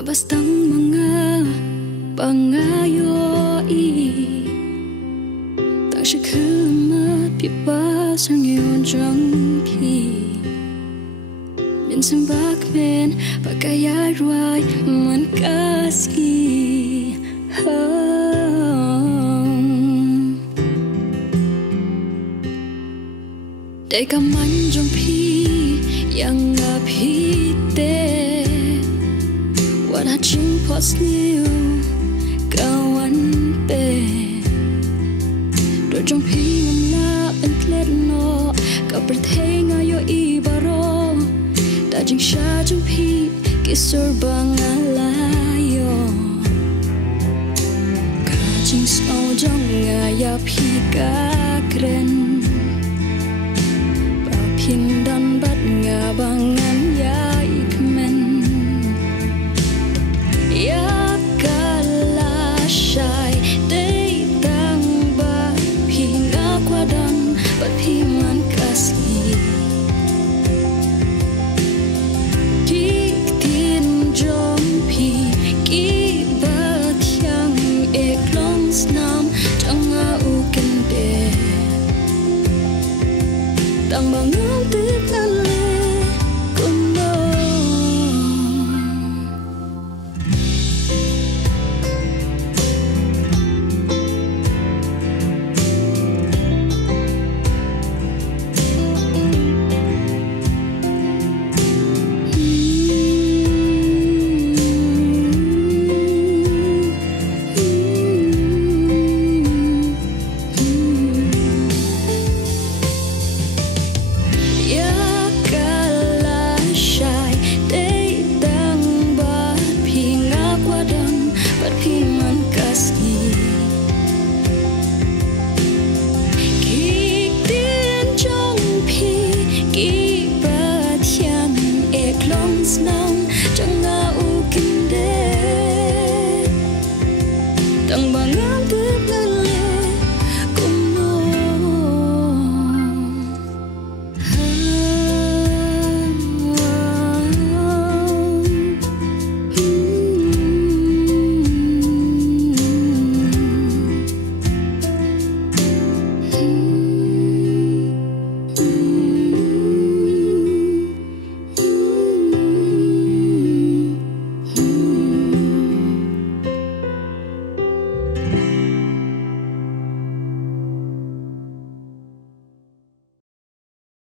bastang mga pangayo tang shi khmat pi pa sang yon jang pi min sam bak men pakaya ruai man kaski để cả man jong pi yang pi te what I dream was new kawan pe đôi trong khi ngâm na bên klet no cả bờ thế ngay yo i baro đã chính xa trong khi kisur bang alayo cả chính sau trong ngày ya pi cả kren ba pin dan bat nga bangan ya ikmen ya kala shai dei tang ba pi nga kwa dan bat pi man kaski tik tin jom pi ki ba thiang ek long snam tang a u ken de tang ba ngam tu nan le kun no snam chẳng ngao kinh đê tầng bằng